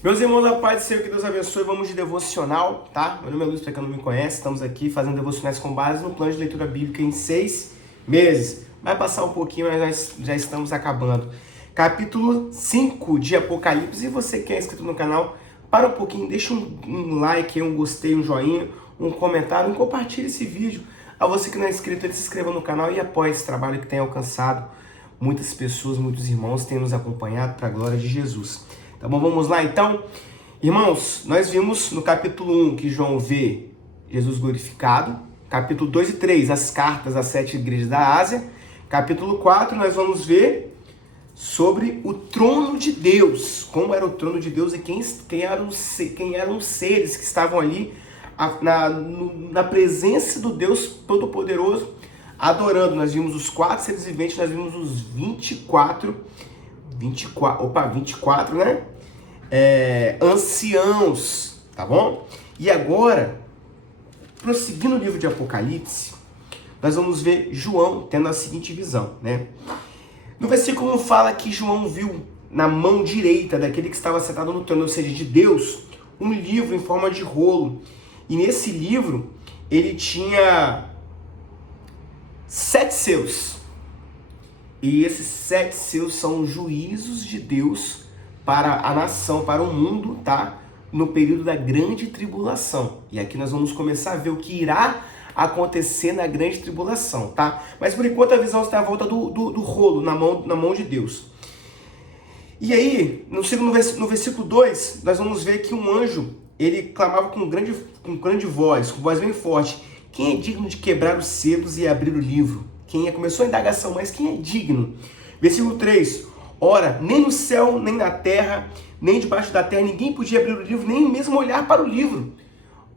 Meus irmãos, a paz do Senhor, que Deus abençoe. Vamos de devocional, tá? Meu nome é Luiz, para quem não me conhece. Estamos aqui fazendo devocionais com base no plano de leitura bíblica em 6 meses. Vai passar um pouquinho, mas nós já estamos acabando. Capítulo 5 de Apocalipse. E você que é inscrito no canal, para um pouquinho, deixa um like, um gostei, um joinha, um comentário, compartilhe esse vídeo. A você que não é inscrito, se inscreva no canal e apoie esse trabalho que tem alcançado muitas pessoas, muitos irmãos têm nos acompanhado para a glória de Jesus. Tá bom? Vamos lá então. Irmãos, nós vimos no capítulo 1 que João vê Jesus glorificado. Capítulo 2 e 3, as cartas às 7 igrejas da Ásia. Capítulo 4, nós vamos ver sobre o trono de Deus. Como era o trono de Deus e quem eram os seres que estavam ali na presença do Deus Todo-Poderoso, adorando. Nós vimos os 4 seres viventes, nós vimos os 24, né? Anciãos, tá bom? E agora, prosseguindo o livro de Apocalipse, nós vamos ver João tendo a seguinte visão, né? No versículo 1 fala que João viu na mão direita daquele que estava sentado no trono, ou seja, de Deus, um livro em forma de rolo. E nesse livro, ele tinha 7 selos. E esses 7 selos são os juízos de Deus para a nação, para o mundo, tá? No período da grande tribulação. E aqui nós vamos começar a ver o que irá acontecer na grande tribulação, tá? Mas por enquanto a visão está à volta do rolo, na mão de Deus. E aí, no versículo 2, nós vamos ver que um anjo, ele clamava com grande voz, com voz bem forte: quem é digno de quebrar os selos e abrir o livro? Começou a indagação, mas quem é digno? Versículo 3, ora, nem no céu, nem na terra, nem debaixo da terra, ninguém podia abrir o livro, nem mesmo olhar para o livro.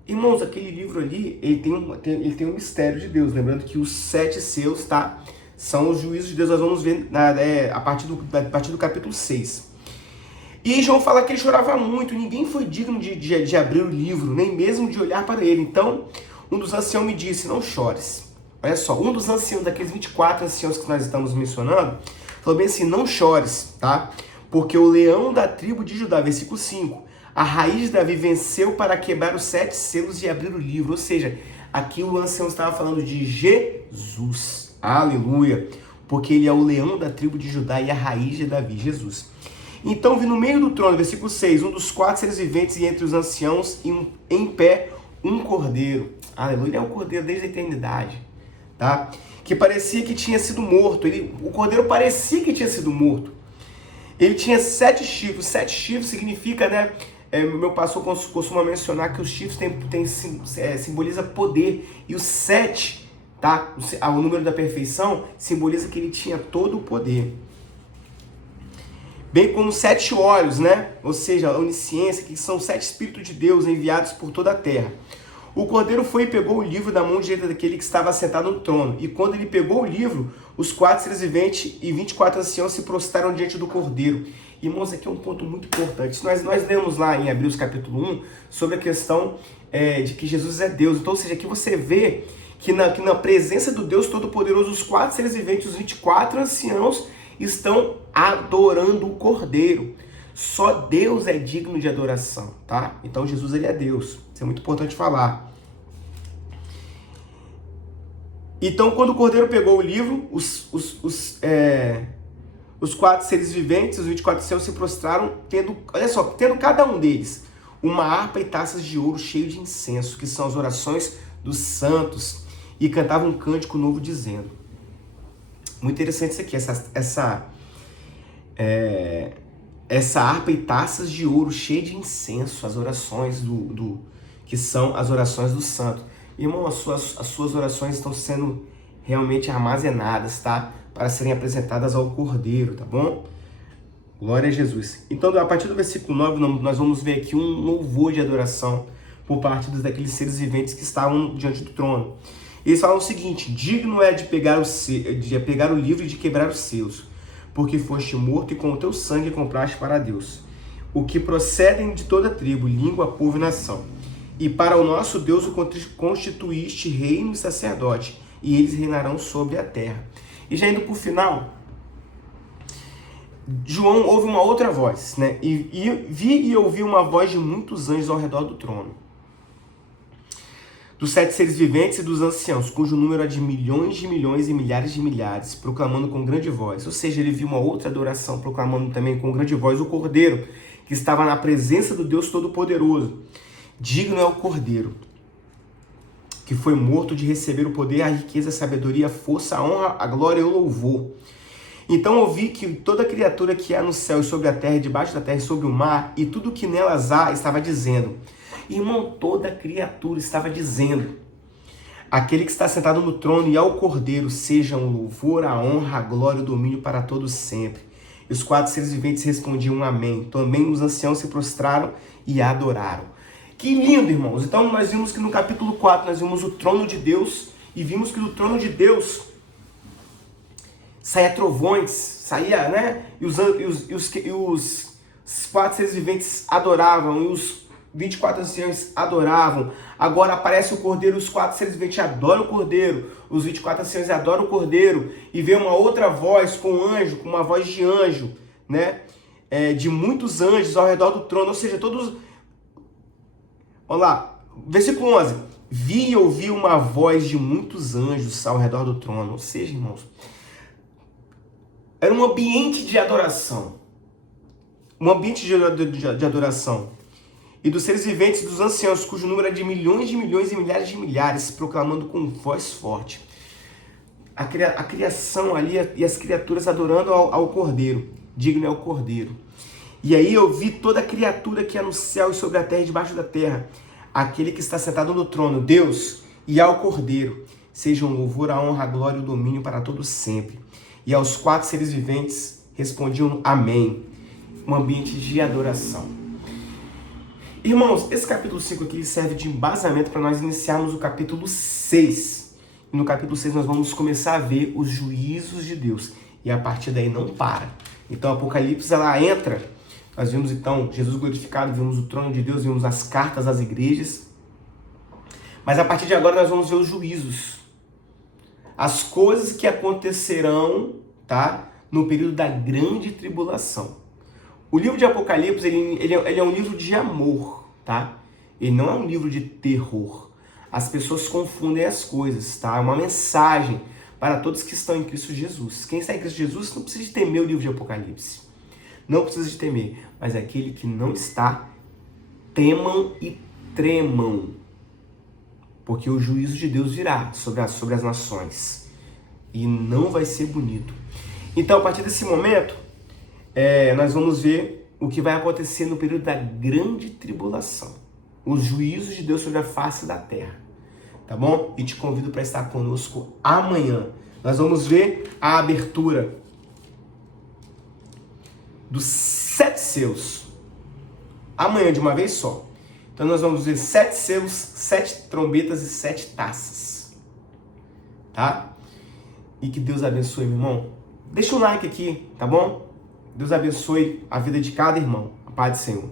Irmãos, aquele livro ali, ele tem um mistério de Deus, lembrando que os 7 selos, tá? São os juízos de Deus, nós vamos ver a partir do capítulo 6. E João fala que ele chorava muito, ninguém foi digno de abrir o livro, nem mesmo de olhar para ele. Então, um dos anciãos me disse: não chores. Olha só, um dos anciãos, daqueles 24 anciãos que nós estamos mencionando, falou bem assim: não chores, tá? Porque o leão da tribo de Judá, versículo 5, a raiz de Davi venceu para quebrar os 7 selos e abrir o livro. Ou seja, aqui o ancião estava falando de Jesus. Aleluia! Porque ele é o leão da tribo de Judá e a raiz de Davi, Jesus. Então vi no meio do trono, versículo 6, um dos 4 seres viventes e entre os anciãos em pé um cordeiro. Aleluia! Ele é um cordeiro desde a eternidade, tá? Que parecia que tinha sido morto. O cordeiro parecia que tinha sido morto. Ele tinha 7 chifres. 7 chifres significa, né? Meu pastor costuma mencionar que os chifres simboliza poder. E o 7, tá? O número da perfeição simboliza que ele tinha todo o poder. Bem como 7 olhos, né? Ou seja, a onisciência, que são 7 Espíritos de Deus enviados por toda a terra. O cordeiro foi e pegou o livro da mão direita daquele que estava sentado no trono. E quando ele pegou o livro, os 4 seres viventes e 24 anciãos se prostraram diante do cordeiro. Irmãos, aqui é um ponto muito importante. Nós lemos lá em Hebreus capítulo 1 sobre a questão de que Jesus é Deus. Então, ou seja, aqui você vê que na presença do Deus Todo-Poderoso, os 4 seres viventes, os 24 anciãos estão adorando o cordeiro. Só Deus é digno de adoração, tá? Então Jesus, ele é Deus. Isso é muito importante falar. Então, quando o cordeiro pegou o livro, os 4 seres viventes, os 24 céus se prostraram, tendo cada um deles uma harpa e taças de ouro cheio de incenso, que são as orações dos santos, e cantavam um cântico novo dizendo. Muito interessante isso aqui, essa harpa e taças de ouro cheia de incenso, as orações que são as orações do santo. Irmão, as suas orações estão sendo realmente armazenadas, tá? Para serem apresentadas ao Cordeiro, tá bom? Glória a Jesus. Então, a partir do versículo 9, nós vamos ver aqui um louvor de adoração por parte daqueles seres viventes que estavam diante do trono. Eles falam o seguinte: digno é de pegar o livro e de quebrar os selos, porque foste morto e com o teu sangue compraste para Deus o que procedem de toda tribo, língua, povo e nação. E para o nosso Deus o constituíste reino e sacerdote, e eles reinarão sobre a terra. E já indo para o final, João ouve uma outra voz, né? E vi e ouvi uma voz de muitos anjos ao redor do trono, dos 7 seres viventes e dos anciãos, cujo número é de milhões e milhares de milhares, proclamando com grande voz. Ou seja, ele viu uma outra adoração, proclamando também com grande voz o Cordeiro, que estava na presença do Deus Todo-Poderoso. Digno é o Cordeiro, que foi morto, de receber o poder, a riqueza, a sabedoria, a força, a honra, a glória e o louvor. Então ouvi que toda criatura que há no céu e sobre a terra, debaixo da terra e sobre o mar, e tudo que nelas há, estava dizendo. Irmão, toda criatura estava dizendo: aquele que está sentado no trono e ao Cordeiro, sejam o louvor, a honra, a glória e o domínio para todos sempre. E os 4 seres viventes respondiam amém. Também os anciãos se prostraram e adoraram. Que lindo, irmãos! Então nós vimos que no capítulo 4 nós vimos o trono de Deus e vimos que do trono de Deus saía trovões, saía, né? E os 4 seres viventes adoravam, e os 24 anciãos adoravam. Agora aparece o Cordeiro, os 4 seres viventes adoram o Cordeiro, os 24 anciãos adoram o Cordeiro, e vem uma outra voz com anjo, com uma voz de anjo, né? De muitos anjos ao redor do trono, ou seja, todos... Olha lá, versículo 11. Vi e ouvi uma voz de muitos anjos ao redor do trono, ou seja, irmãos, era um ambiente de adoração. Um ambiente de adoração. E dos seres viventes e dos anciãos, cujo número é de milhões e milhares de milhares, proclamando com voz forte. A criação ali e as criaturas adorando ao Cordeiro. Digno é o Cordeiro. E aí eu vi toda criatura que é no céu e sobre a terra e debaixo da terra. Aquele que está sentado no trono, Deus, e ao Cordeiro. Sejam louvor, a honra, a glória e o domínio para todos sempre. E aos 4 seres viventes respondiam amém. Um ambiente de adoração. Irmãos, esse capítulo 5 aqui serve de embasamento para nós iniciarmos o capítulo 6. E no capítulo 6 nós vamos começar a ver os juízos de Deus. E a partir daí não para. Então, Apocalipse, ela entra. Nós vimos então Jesus glorificado, vimos o trono de Deus, vimos as cartas às igrejas. Mas a partir de agora nós vamos ver os juízos. As coisas que acontecerão, tá? No período da grande tribulação. O livro de Apocalipse, ele é um livro de amor, tá? Ele não é um livro de terror. As pessoas confundem as coisas, tá? É uma mensagem para todos que estão em Cristo Jesus. Quem está em Cristo Jesus não precisa de temer o livro de Apocalipse. Não precisa de temer. Mas aquele que não está, temam e tremam. Porque o juízo de Deus virá sobre as nações. E não vai ser bonito. Então, a partir desse momento, nós vamos ver o que vai acontecer no período da grande tribulação. Os juízos de Deus sobre a face da terra. Tá bom? E te convido para estar conosco amanhã. Nós vamos ver a abertura dos 7 selos. Amanhã, de uma vez só. Então nós vamos ver 7 selos, 7 trombetas e 7 taças. Tá? E que Deus abençoe, meu irmão. Deixa um like aqui, tá bom? Deus abençoe a vida de cada irmão. A paz do Senhor.